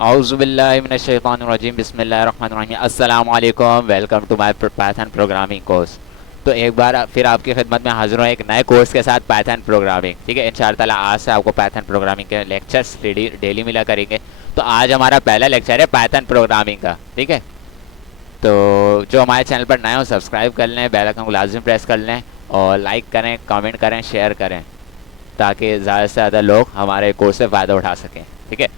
औज़ुबिल्लाहि मिनश्शैतानिर्रजीम बिस्मिल्लाहिर्रहमानिर्रहीम अस्सलामु अलैकुम welcome to my Python programming course. तो एक बार फिर आपकी खिदमत में हाजिर हूँ एक नए कोर्स के साथ पाइथन प्रोग्रामिंग। ठीक है, इंशाअल्लाह ताला आज से आपको पाइथन प्रोग्रामिंग के लेक्चर्स डेली मिला करेंगे। तो आज हमारा पहला लेक्चर है पाइथन प्रोग्रामिंग का। ठीक है, तो जो हमारे चैनल पर नए हो सब्सक्राइब कर लें, बेल आइकन को लाजमी प्रेस कर लें और लाइक करें, कमेंट करें, शेयर करें ताकि ज़्यादा से ज़्यादा लोग हमारे कोर्स से फ़ायदा उठा सकें। ठीक है,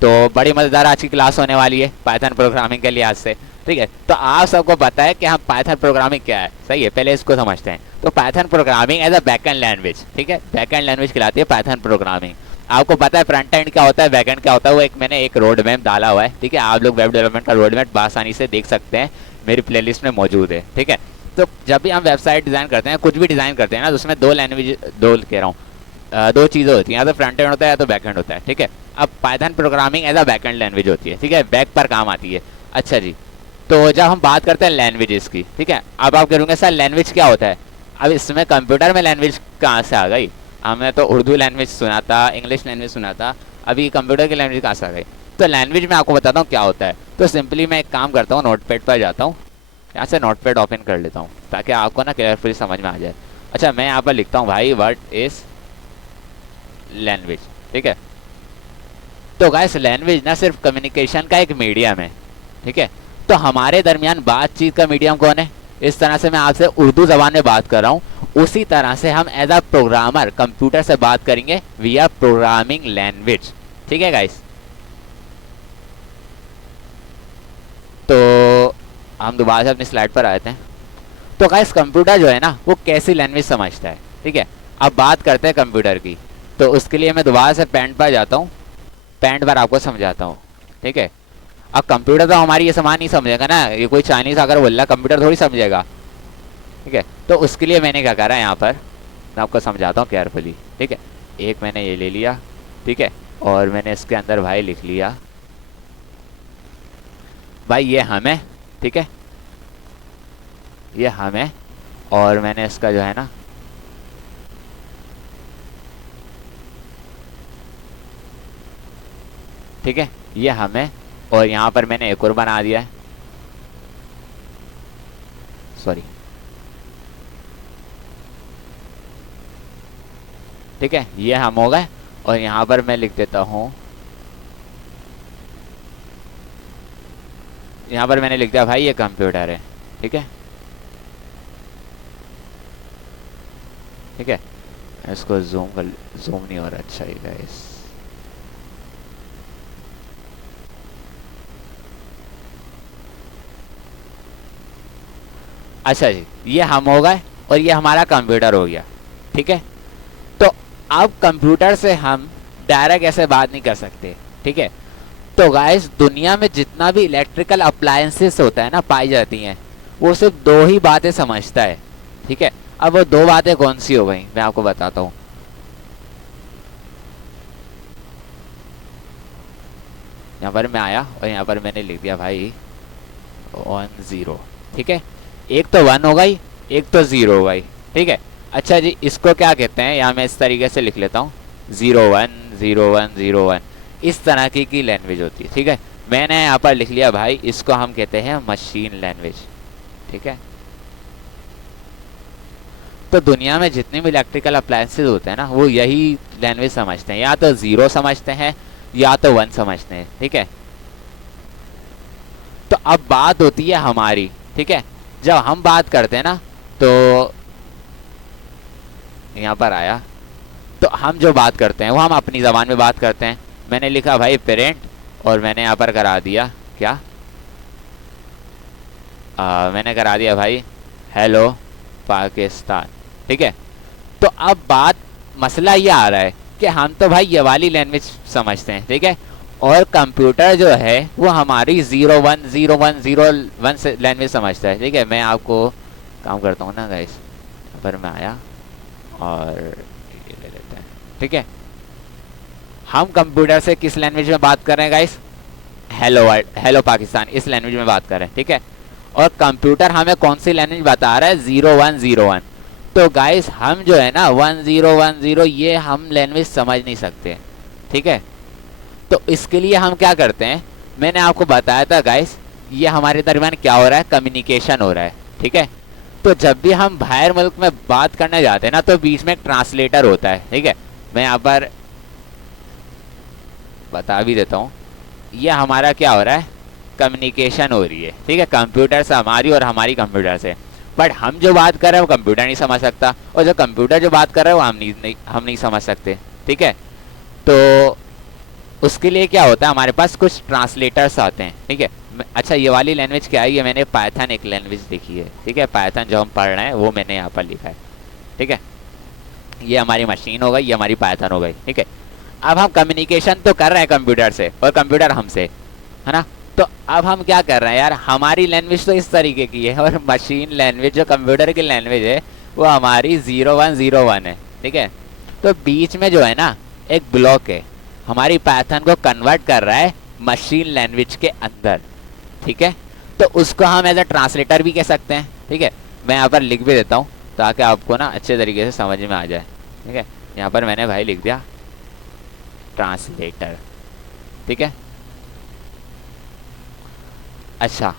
तो बड़ी मज़ेदार आज की क्लास होने वाली है पाइथन प्रोग्रामिंग के लिहाज से। ठीक है, तो आप सबको पता है कि हम पाइथन प्रोग्रामिंग क्या है, सही है, पहले इसको समझते हैं। तो Python programming as a backend language, ठीक है, बैकएंड लैंग्वेज कहलाती है पाइथन प्रोग्रामिंग। आपको पता है फ्रंट एंड क्या होता है, बैक एंड क्या होता है, वो मैंने एक रोड मैप डाला हुआ है। ठीक है, आप लोग वेब डेवलपमेंट का रोड मैप आसानी से देख सकते हैं, मेरी प्लेलिस्ट में मौजूद है। ठीक है, तो जब भी हम वेबसाइट डिज़ाइन करते हैं, कुछ भी डिज़ाइन करते हैं ना, तो उसमें दो लैंग्वेज, दो कह रहा हूँ, दो चीज़ें होती हैं, या तो फ्रंट एंड होता है या तो बैक एंड होता है। ठीक है, अब Python programming as a back end language होती है। ठीक है, बैक पर काम आती है। अच्छा जी, तो जब हम बात करते हैं लैंग्वेजेस की, ठीक है, अब आप कहोगे सर लैंग्वेज क्या होता है। अब इसमें कंप्यूटर में लैंग्वेज कहाँ से आ गई, हमने तो उर्दू लैंग्वेज सुना था, इंग्लिश लैंग्वेज सुना था, अभी कंप्यूटर की लैंग्वेज कहाँ से आ गई। तो लैंग्वेज में आपको बताता हूँ क्या होता है। तो सिंपली मैं एक काम करता हूँ, नोटपैड पर जाता हूँ, यहाँ से नोटपैड ओपन कर लेता हूँ ताकि आपको ना क्लियरफुली समझ में आ जाए। अच्छा, मैं यहाँ पर लिखता हूँ भाई व्हाट इज लैंग्वेज। ठीक है, तो गाइस लैंग्वेज ना सिर्फ कम्युनिकेशन का एक मीडियम है। ठीक है, तो हमारे दरमियान बातचीत का मीडियम कौन है। इस तरह से मैं आपसे उर्दू जबान में बात कर रहा हूँ, उसी तरह से हम एज अ प्रोग्रामर कंप्यूटर से बात करेंगे विया प्रोग्रामिंग लैंग्वेज। ठीक है गाइस, तो हम दोबारा से अपनी स्लाइड पर आते हैं। तो गाइस कंप्यूटर जो है ना वो कैसी लैंग्वेज समझता है। ठीक है, अब बात करते हैं कंप्यूटर की। तो उसके लिए मैं दोबारा से पैंट पर जाता हूँ, पैंट पर आपको समझाता हूँ। ठीक है, अब कंप्यूटर तो हमारी ये सामान नहीं समझेगा ना, ये कोई चाइनीज अगर बोल रहा कंप्यूटर थोड़ी समझेगा। ठीक है, तो उसके लिए मैंने क्या करा, यहाँ पर मैं आपको समझाता हूँ केयरफुली। ठीक है, एक मैंने ये ले लिया, ठीक है, और मैंने इसके अंदर भाई लिख लिया भाई ये हम है। ठीक है, ये हम है, और मैंने इसका जो है ना ठीक है, ये हम है, और यहाँ पर मैंने एक और बना दिया है, सॉरी। ठीक है, ये हम हो गए, और यहाँ पर मैं लिख देता हूँ, यहाँ पर मैंने लिख दिया भाई ये कंप्यूटर है। ठीक है, ठीक है, इसको जूम नहीं हो रहा, अच्छा ही गाइस। अच्छा जी, ये हम हो गए और ये हमारा कंप्यूटर हो गया। ठीक है, तो अब कंप्यूटर से हम डायरेक्ट ऐसे बात नहीं कर सकते। ठीक है, तो गाइस दुनिया में जितना भी इलेक्ट्रिकल अप्लायंसेस होता है ना, पाई जाती हैं, वो सिर्फ दो ही बातें समझता है। ठीक है, अब वो दो बातें कौन सी हो गई मैं आपको बताता हूँ। यहाँ पर मैं आया और यहाँ पर मैंने लिख दिया भाई 10। ठीक है, एक तो 1 हो गई, एक तो 0 हो गई। ठीक है, अच्छा जी, इसको क्या कहते हैं, यहाँ मैं इस तरीके से लिख लेता हूँ 010101, इस तरह की लैंग्वेज होती है। ठीक है, मैंने यहाँ पर लिख लिया भाई, इसको हम कहते हैं मशीन लैंग्वेज। ठीक है, तो दुनिया में जितने भी इलेक्ट्रिकल अप्लायंसेज होते हैं ना, वो यही लैंग्वेज समझते हैं, या तो 0 समझते हैं या तो 1 समझते हैं। ठीक है, तो अब बात होती है हमारी। ठीक है, जब हम बात करते हैं ना, तो यहाँ पर आया, तो हम जो बात करते हैं वो हम अपनी ज़बान में बात करते हैं। मैंने लिखा भाई पेरेंट, और मैंने यहाँ पर करा दिया क्या, मैंने करा दिया भाई हेलो पाकिस्तान। ठीक है, तो अब बात मसला ये आ रहा है कि हम तो भाई ये वाली लैंग्वेज समझते हैं। ठीक है, और कंप्यूटर जो है वो हमारी 010101 लैंग्वेज समझता है। ठीक है, मैं आपको काम करता हूँ ना गाइस, पर मैं आया और ये ले लेते हैं। ठीक है, हम कंप्यूटर से किस लैंग्वेज में बात कर रहे हैं गाइस, हेलो पाकिस्तान, इस लैंग्वेज में बात कर रहे हैं। ठीक है, और कंप्यूटर हमें कौन सी लैंग्वेज बता रहा है, 0101। तो गाइस हम जो है ना 1010 ये हम लैंग्वेज समझ नहीं सकते। ठीक है, तो इसके लिए हम क्या करते हैं, मैंने आपको बताया था गाइस, ये हमारे दरमियान क्या हो रहा है, कम्युनिकेशन हो रहा है, ठीक है। तो जब भी हम बाहर मुल्क में बात करने जाते हैं ना, तो बीच में एक ट्रांसलेटर होता है, ठीक है। मैं यहाँ पर बता भी देता हूँ, ये हमारा क्या हो रहा है, कम्युनिकेशन हो रही है, ठीक है, कंप्यूटर से हमारी और हमारी कंप्यूटर से। बट हम जो बात कर रहे हैं वो कंप्यूटर नहीं समझ सकता, और जो कंप्यूटर जो बात कर रहा है वो हम नहीं समझ सकते, ठीक है। तो उसके लिए क्या होता है, हमारे पास कुछ ट्रांसलेटर्स आते हैं, ठीक है। अच्छा, ये वाली लैंग्वेज क्या है, ये मैंने पाइथन एक लैंग्वेज लिखी है, ठीक है। पाइथन जो हम पढ़ रहे हैं वो मैंने यहाँ पर लिखा है, ठीक है। ये हमारी मशीन हो गई, ये हमारी पाइथन हो गई, ठीक है। अब हम कम्युनिकेशन तो कर रहे हैं कंप्यूटर से और कंप्यूटर हमसे, है ना। तो अब हम क्या कर रहे हैं यार, हमारी लैंग्वेज तो इस तरीके की है और मशीन लैंग्वेज जो कंप्यूटर की लैंग्वेज है वो हमारी 0101 है, ठीक है। तो बीच में जो है ना एक ब्लॉक है, हमारी पाइथन को कन्वर्ट कर रहा है मशीन लैंग्वेज के अंदर, ठीक है। तो उसको हम एज अ ट्रांसलेटर भी कह सकते हैं, ठीक है। मैं यहाँ पर लिख भी देता हूँ ताकि आपको ना अच्छे तरीके से समझ में आ जाए, ठीक है। यहाँ पर मैंने भाई लिख दिया ट्रांसलेटर, ठीक है। अच्छा,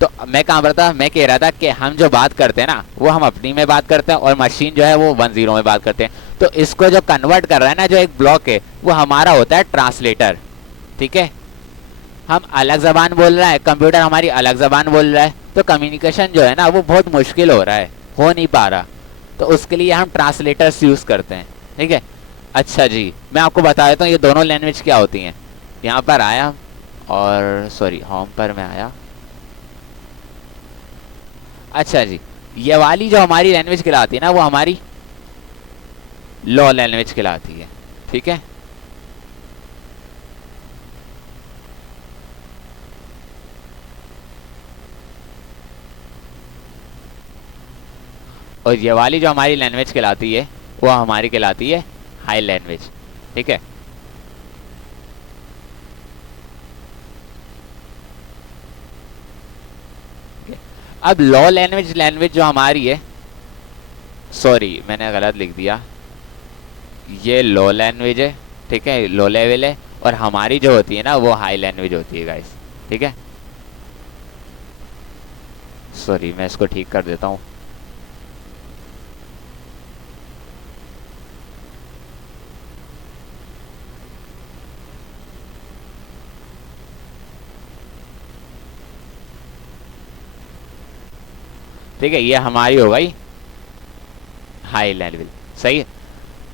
तो मैं कहाँ पर था, मैं कह रहा था कि हम जो बात करते हैं ना वो हम अपनी में बात करते हैं और मशीन जो है वो 10 में बात करते हैं। तो इसको जो कन्वर्ट कर रहा है ना, जो एक ब्लॉक है, वो हमारा होता है ट्रांसलेटर, ठीक है। हम अलग जबान बोल रहा है, कंप्यूटर हमारी अलग जबान बोल रहा है, तो कम्युनिकेशन जो है ना वो बहुत मुश्किल हो रहा है, हो नहीं पा रहा। तो उसके लिए हम ट्रांसलेटर्स यूज़ करते हैं, ठीक है। अच्छा जी, मैं आपको बता देता हूँ ये दोनों लैंग्वेज क्या होती हैं। यहाँ पर आया और सॉरी होम पर मैं आया। अच्छा जी, ये वाली जो हमारी लैंग्वेज कहलाती है ना वो हमारी लॉ लैंग्वेज कहलाती है, ठीक है। और ये वाली जो हमारी लैंग्वेज कहलाती है वो हमारी कहलाती है हाई लैंग्वेज, ठीक है। अब लॉ लैंग्वेज जो हमारी है, सॉरी मैंने गलत लिख दिया, ये लो लैंग्वेज है, ठीक है, लो लेवल है। और हमारी जो होती है ना वो हाई लैंग्वेज होती है गाइस, ठीक है। सॉरी मैं इसको ठीक कर देता हूँ। ठीक है, ये हमारी हो गई हाई लेवल, सही है।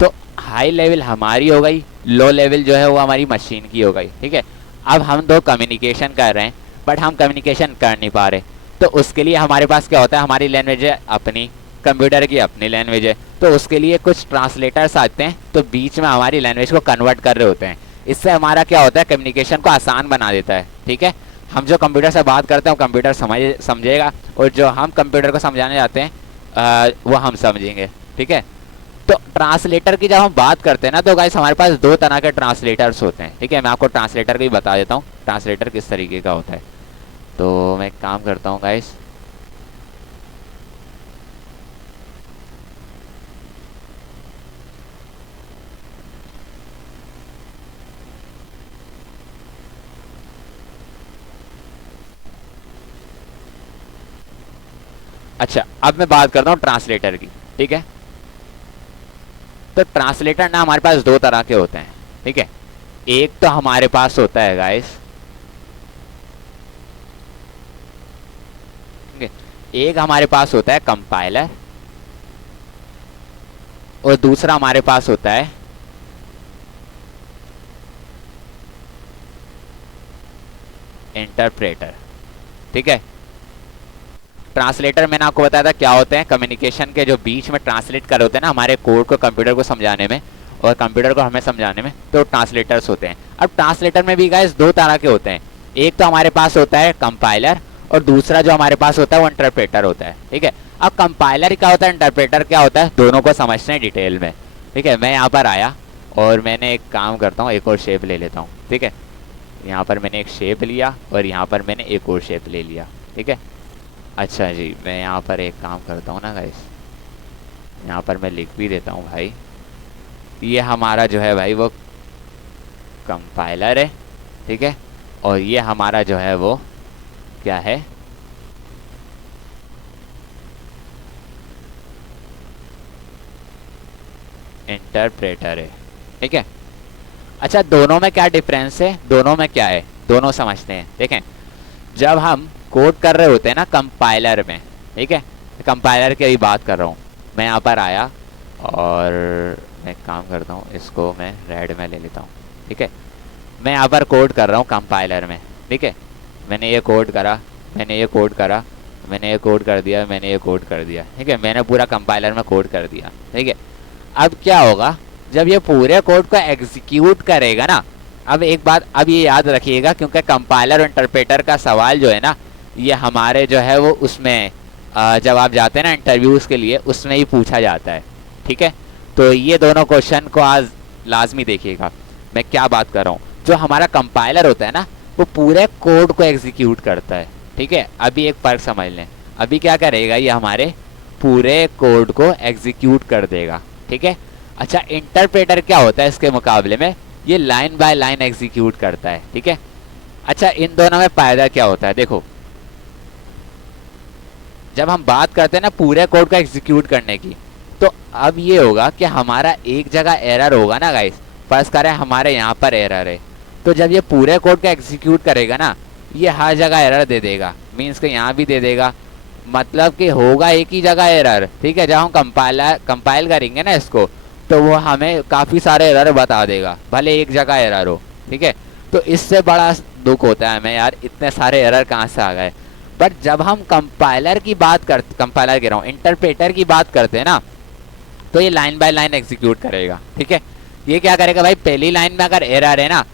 तो हाई लेवल हमारी हो गई, लो लेवल जो है वो हमारी मशीन की हो गई, ठीक है। अब हम दो कम्युनिकेशन कर रहे हैं बट हम कम्युनिकेशन कर नहीं पा रहे, तो उसके लिए हमारे पास क्या होता है, हमारी लैंग्वेज है अपनी, कंप्यूटर की अपनी लैंग्वेज है, तो उसके लिए कुछ ट्रांसलेटर्स आते हैं तो बीच में हमारी लैंग्वेज को कन्वर्ट कर रहे होते हैं। इससे हमारा क्या होता है, कम्युनिकेशन को आसान बना देता है, ठीक है। हम जो कंप्यूटर से बात करते हैं वो कंप्यूटर समझेगा और जो हम कंप्यूटर को समझाने जाते हैं वो हम समझेंगे, ठीक है। तो ट्रांसलेटर की जब हम बात करते हैं ना तो गाइस हमारे पास दो तरह के ट्रांसलेटर्स होते हैं, ठीक है। मैं आपको ट्रांसलेटर भी बता देता हूँ ट्रांसलेटर किस तरीके का होता है। तो मैं एक काम करता हूँ गाइस, अच्छा अब मैं बात करता हूँ ट्रांसलेटर की, ठीक है। तो ट्रांसलेटर ना हमारे पास दो तरह के होते हैं, ठीक है। एक तो हमारे पास होता है गाइस, ठीक है, एक हमारे पास होता है कंपाइलर और दूसरा हमारे पास होता है इंटरप्रेटर, ठीक है। ट्रांसलेटर मैंने आपको बताया था क्या होते हैं, कम्युनिकेशन के जो बीच में ट्रांसलेट कर होते हैं ना हमारे कोड को कंप्यूटर को समझाने में और कंप्यूटर को हमें समझाने में, तो ट्रांसलेटर्स होते हैं। अब ट्रांसलेटर में भी गाइस दो तरह के होते हैं, एक तो हमारे पास होता है कंपाइलर और दूसरा जो हमारे पास होता है वो इंटरप्रेटर होता है, ठीक है। अब कंपाइलर क्या होता है, इंटरप्रेटर क्या होता है, दोनों को समझते हैं डिटेल में, ठीक है। मैं यहाँ पर आया और मैंने एक काम करता हूँ, एक और शेप ले लेता हूँ, ठीक है। यहाँ पर मैंने एक शेप लिया और यहाँ पर मैंने एक और शेप ले लिया, ठीक है। अच्छा जी, मैं यहाँ पर एक काम करता हूँ ना गाइस, यहाँ पर मैं लिख भी देता हूँ भाई, ये हमारा जो है भाई वो कंपाइलर है, ठीक है। और ये हमारा जो है वो क्या है, इंटरप्रेटर है। ठीक है, अच्छा दोनों में क्या डिफरेंस है, दोनों में क्या है, दोनों समझते हैं। देखें, जब हम कोड कर रहे होते हैं ना कंपाइलर में, ठीक है, कंपाइलर की बात कर रहा हूँ मैं, यहाँ पर आया और मैं काम करता हूँ, इसको मैं रेड में ले लेता हूँ। ठीक है, मैं यहाँ पर कोड कर रहा हूँ कंपाइलर में। ठीक है, मैंने ये कोड करा, मैंने ये कोड करा, मैंने ये कोड कर दिया, मैंने ये कोड कर दिया। ठीक है, मैंने पूरा कंपाइलर में कोड कर दिया। ठीक है, अब क्या होगा, जब ये पूरे कोड को एग्जीक्यूट करेगा ना, अब एक बात अब ये याद रखिएगा, क्योंकि कंपाइलर और इंटरप्रेटर का सवाल जो है ना, ये हमारे जो है वो उसमें जब आप जाते हैं ना इंटरव्यूज़ के लिए, उसमें ही पूछा जाता है। ठीक है, तो ये दोनों क्वेश्चन को आज लाजमी देखिएगा। मैं क्या बात कर रहा हूँ, जो हमारा कंपाइलर होता है ना, वो पूरे कोड को एग्जीक्यूट करता है। ठीक है, अभी एक फर्क समझ लें, अभी क्या करेगा, ये हमारे पूरे कोड को एग्जीक्यूट कर देगा। ठीक है, अच्छा इंटरप्रेटर क्या होता है इसके मुकाबले में, ये लाइन बाय लाइन एग्जीक्यूट करता है। ठीक है, अच्छा इन दोनों में फायदा क्या होता है, देखो जब हम बात करते हैं ना पूरे कोड को एग्जीक्यूट करने की, तो अब ये होगा कि हमारा एक जगह एरर होगा ना गाइस, फर्ज करें हमारे यहाँ पर एरर है, तो जब ये पूरे कोड को एग्जीक्यूट करेगा ना, ये हर जगह एरर दे देगा, मीन्स कि यहाँ भी दे देगा, मतलब कि होगा एक ही जगह एरर। ठीक है, जब हम कंपाइल करेंगे ना इसको, तो वो हमें काफ़ी सारे एरर बता देगा, भले एक जगह एरर हो। ठीक है, तो इससे बड़ा दुख होता है हमें, यार इतने सारे एरर कहाँ से आ गए। बट जब हम कंपाइलर की बात करते, कंपाइलर कह रहा हूँ, इंटरप्रेटर की बात करते हैं ना, तो ये लाइन बाय लाइन एग्जीक्यूट करेगा। ठीक है, ये क्या करेगा भाई, पहली लाइन में अगर एरर है ना,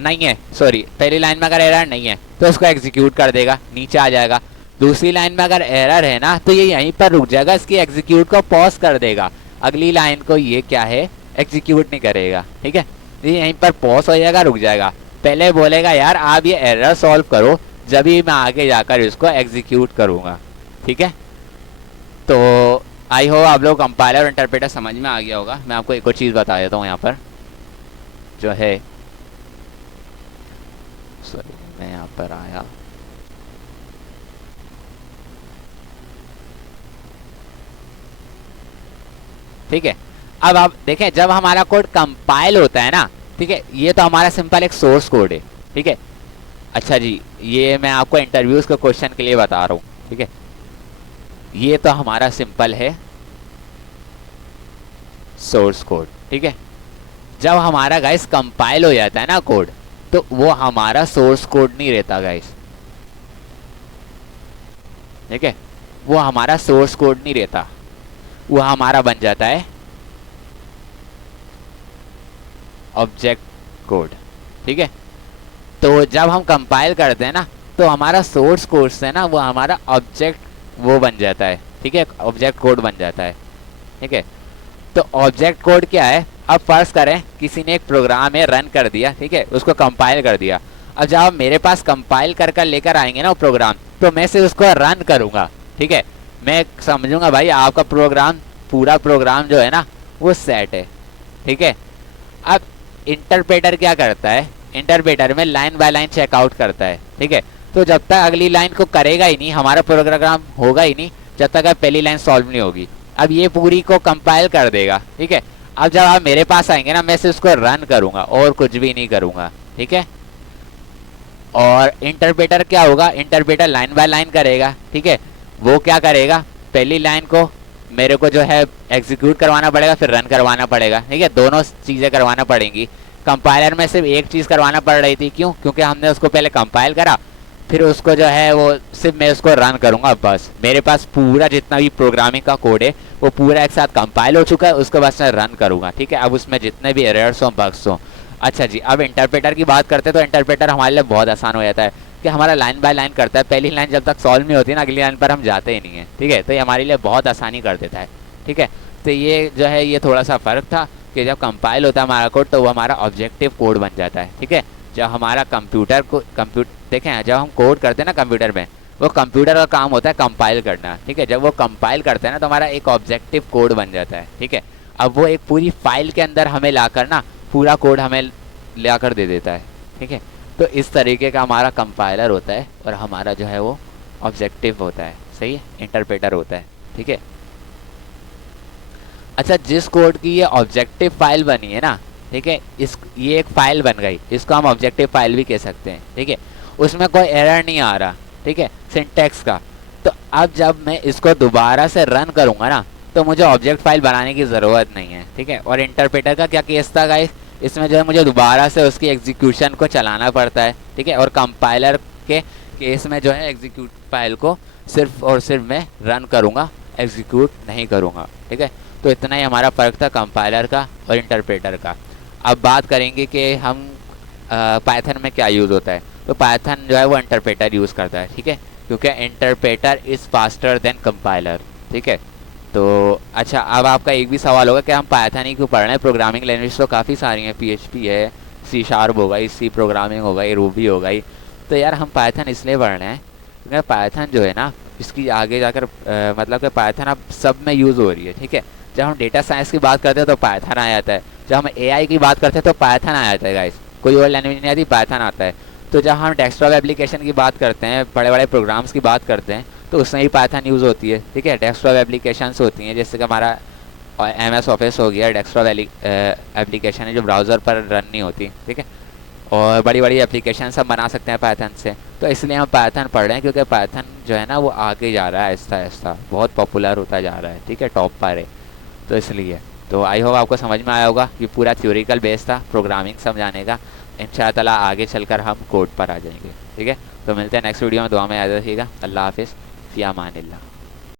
नहीं है, सॉरी पहली लाइन में अगर एरर नहीं है तो इसको एग्जीक्यूट कर देगा, नीचे आ जाएगा। दूसरी लाइन में अगर एरर है ना, तो ये यहीं पर रुक जाएगा, इसकी एग्जीक्यूट को पॉज कर देगा, अगली लाइन को ये क्या है एग्जीक्यूट नहीं करेगा। ठीक है, ये यहीं पर पॉज हो जाएगा, रुक जाएगा, पहले बोलेगा यार आप ये एरर सॉल्व करो, जब ही मैं आगे जाकर इसको एग्जीक्यूट करूँगा। ठीक है, तो आई होप आप लोग कंपाइलर और इंटरप्रेटर समझ में आ गया होगा। मैं आपको एक और चीज़ बता देता हूँ यहाँ पर जो है, सॉरी मैं यहाँ पर आया, ठीक है, अब आप देखें जब हमारा कोड कंपाइल होता है ना, ठीक है, ये तो हमारा सिंपल एक सोर्स कोड है। ठीक है, अच्छा जी ये मैं आपको इंटरव्यूज के क्वेश्चन के लिए बता रहा हूँ। ठीक है, ये तो हमारा सिंपल है सोर्स कोड। ठीक है, जब हमारा गाइस कंपाइल हो जाता है ना कोड, तो वो हमारा सोर्स कोड नहीं रहता गाइस। ठीक है, वो हमारा सोर्स कोड नहीं रहता, वो हमारा बन जाता है ऑब्जेक्ट कोड। ठीक है, तो जब हम कंपाइल करते हैं ना, तो हमारा सोर्स कोड से ना वो हमारा ऑब्जेक्ट वो बन जाता है। ठीक है, ऑब्जेक्ट कोड बन जाता है। ठीक है, तो ऑब्जेक्ट कोड क्या है, अब फर्ज करें किसी ने एक प्रोग्राम है रन कर दिया, ठीक है, उसको कंपाइल कर दिया। अब जब आप मेरे पास कंपाइल कर कर लेकर आएंगे ना वो प्रोग्राम, तो मैं से उसको रन करूंगा। ठीक है, मैं समझूंगा भाई आपका प्रोग्राम, पूरा प्रोग्राम जो है ना वो सेट है। ठीक है, अब इंटरप्रेटर क्या करता है, इंटरप्रेटर में लाइन बाय लाइन चेकआउट करता है। ठीक है, तो जब तक अगली लाइन को करेगा ही नहीं, हमारा प्रोग्राम होगा ही नहीं जब तक पहली लाइन सॉल्व नहीं होगी। अब ये पूरी को कंपाइल कर देगा। ठीक है, अब जब आप मेरे पास आएंगे ना, मैं सिर्फ उसको रन करूंगा और कुछ भी नहीं करूंगा। ठीक है, और इंटरप्रेटर क्या होगा, इंटरप्रेटर लाइन बाय लाइन करेगा। ठीक है, वो क्या करेगा, पहली लाइन को मेरे को जो है एग्जीक्यूट करवाना पड़ेगा, फिर रन करवाना पड़ेगा। ठीक है, दोनों चीज़ें करवाना पड़ेंगी। कंपाइलर में सिर्फ एक चीज़ करवाना पड़ रही थी, क्यों, क्योंकि हमने उसको पहले कंपाइल करा, फिर उसको जो है वो सिर्फ मैं उसको रन करूंगा। बस मेरे पास पूरा जितना भी प्रोग्रामिंग का कोड है वो पूरा एक साथ कंपाइल हो चुका है, उसको बस मैं रन करूंगा। ठीक है, अब उसमें जितने भी एरर्स हों, बग्स हों। अच्छा जी, अब इंटरप्रेटर की बात करते हैं, तो इंटरप्रेटर हमारे लिए बहुत आसान हो जाता है कि हमारा लाइन बाय लाइन करता है, पहली लाइन जब तक सॉल्व नहीं होती ना, अगली लाइन पर हम जाते ही नहीं है। ठीक है, तो ये हमारे लिए बहुत आसानी कर देता है। ठीक है, तो ये जो है ये थोड़ा सा फ़र्क था कि जब कंपाइल होता है हमारा कोड, तो वो हमारा ऑब्जेक्टिव कोड बन जाता है। ठीक है, जब हमारा कंप्यूटर को देखें, जब हम कोड करते हैं ना कंप्यूटर में, वो कंप्यूटर का काम होता है कंपाइल करना। ठीक है, जब वो कंपाइल करते हैं ना, तो हमारा एक ऑब्जेक्टिव कोड बन जाता है। ठीक है, अब वो एक पूरी फाइल के अंदर हमें लाकर ना पूरा कोड हमें लाकर दे देता है। ठीक है, तो इस तरीके का हमारा कंपाइलर होता है और हमारा जो है वो ऑब्जेक्टिव होता है, सही है, इंटरप्रेटर होता है, ठीक है। अच्छा, जिस कोड की ये ऑब्जेक्टिव फाइल बनी है ना, ठीक है, इस ये एक फाइल बन गई, इसको हम ऑब्जेक्टिव फाइल भी कह सकते हैं, ठीक है। उसमें कोई एरर नहीं आ रहा, ठीक है, सिंटैक्स का। तो अब जब मैं इसको दोबारा से रन करूंगा ना, तो मुझे ऑब्जेक्ट फाइल बनाने की ज़रूरत नहीं है, ठीक है। और इंटरप्रेटर का क्या केस था गाइस, इसमें जो है मुझे दोबारा से उसकी एग्जीक्यूशन को चलाना पड़ता है, ठीक है। और कंपाइलर के केस में जो है एग्जीक्यूट फाइल को सिर्फ और सिर्फ मैं रन करूँगा, एग्जीक्यूट नहीं करूँगा, ठीक है। तो इतना ही हमारा फ़र्क था कंपाइलर का और इंटरप्रेटर का। अब बात करेंगे कि हम पाइथन में क्या यूज़ होता है। तो पाइथन जो है वो इंटरप्रेटर यूज़ करता है, ठीक है, क्योंकि interpreter is faster than compiler, ठीक है। तो अच्छा, अब आपका एक भी सवाल होगा कि हम पाइथन ही क्यों पढ़ रहे हैं, प्रोग्रामिंग लैंग्वेज तो काफ़ी सारी हैं, PHP है, C# हो गई, C प्रोग्रामिंग हो गई, रूबी हो गई। तो यार हम पाइथन इसलिए पढ़ रहे हैं क्योंकि पाइथन जो है ना, इसकी आगे जाकर मतलब कि पाइथन अब सब में यूज़ हो रही है, ठीक है। जब हम डेटा साइंस की बात करते हैं तो पाइथन आ जाता है, जब हम AI की बात करते हैं तो पाइथन आ जाता है गाइस, कोई और लैंग्वेज नहीं आती, पाइथन आता है। तो जब हम डेस्कटॉप एप्लीकेशन की बात करते हैं, बड़े बड़े प्रोग्राम्स की बात करते हैं, तो उसमें भी पाइथन यूज़ होती है, ठीक है। डेस्कटॉप एप्लीकेशंस होती हैं, जैसे कि हमारा MS ऑफिस हो गया, डेस्कटॉप एप्लीकेशन है जो ब्राउज़र पर रन नहीं होती, ठीक है। और बड़ी बड़ी एप्लीकेशन सब बना सकते हैं पाइथन से। तो इसलिए हम पाइथन पढ़ रहे हैं क्योंकि पाइथन जो है ना वो आगे जा रहा है, आहिस्ता आहिस्ता बहुत पॉपुलर होता जा रहा है, ठीक है, टॉप पर है। तो इसलिए तो आई होप आपको समझ में आया होगा, ये पूरा थ्योरिकल बेस था प्रोग्रामिंग समझाने का। इंशाअल्लाह आगे चलकर हम कोड पर आ जाएंगे, ठीक है। तो मिलते हैं नेक्स्ट वीडियो में, दुआ में याद रखिएगा। अल्लाह हाफिज़, फ़ी अमानिल्लाह।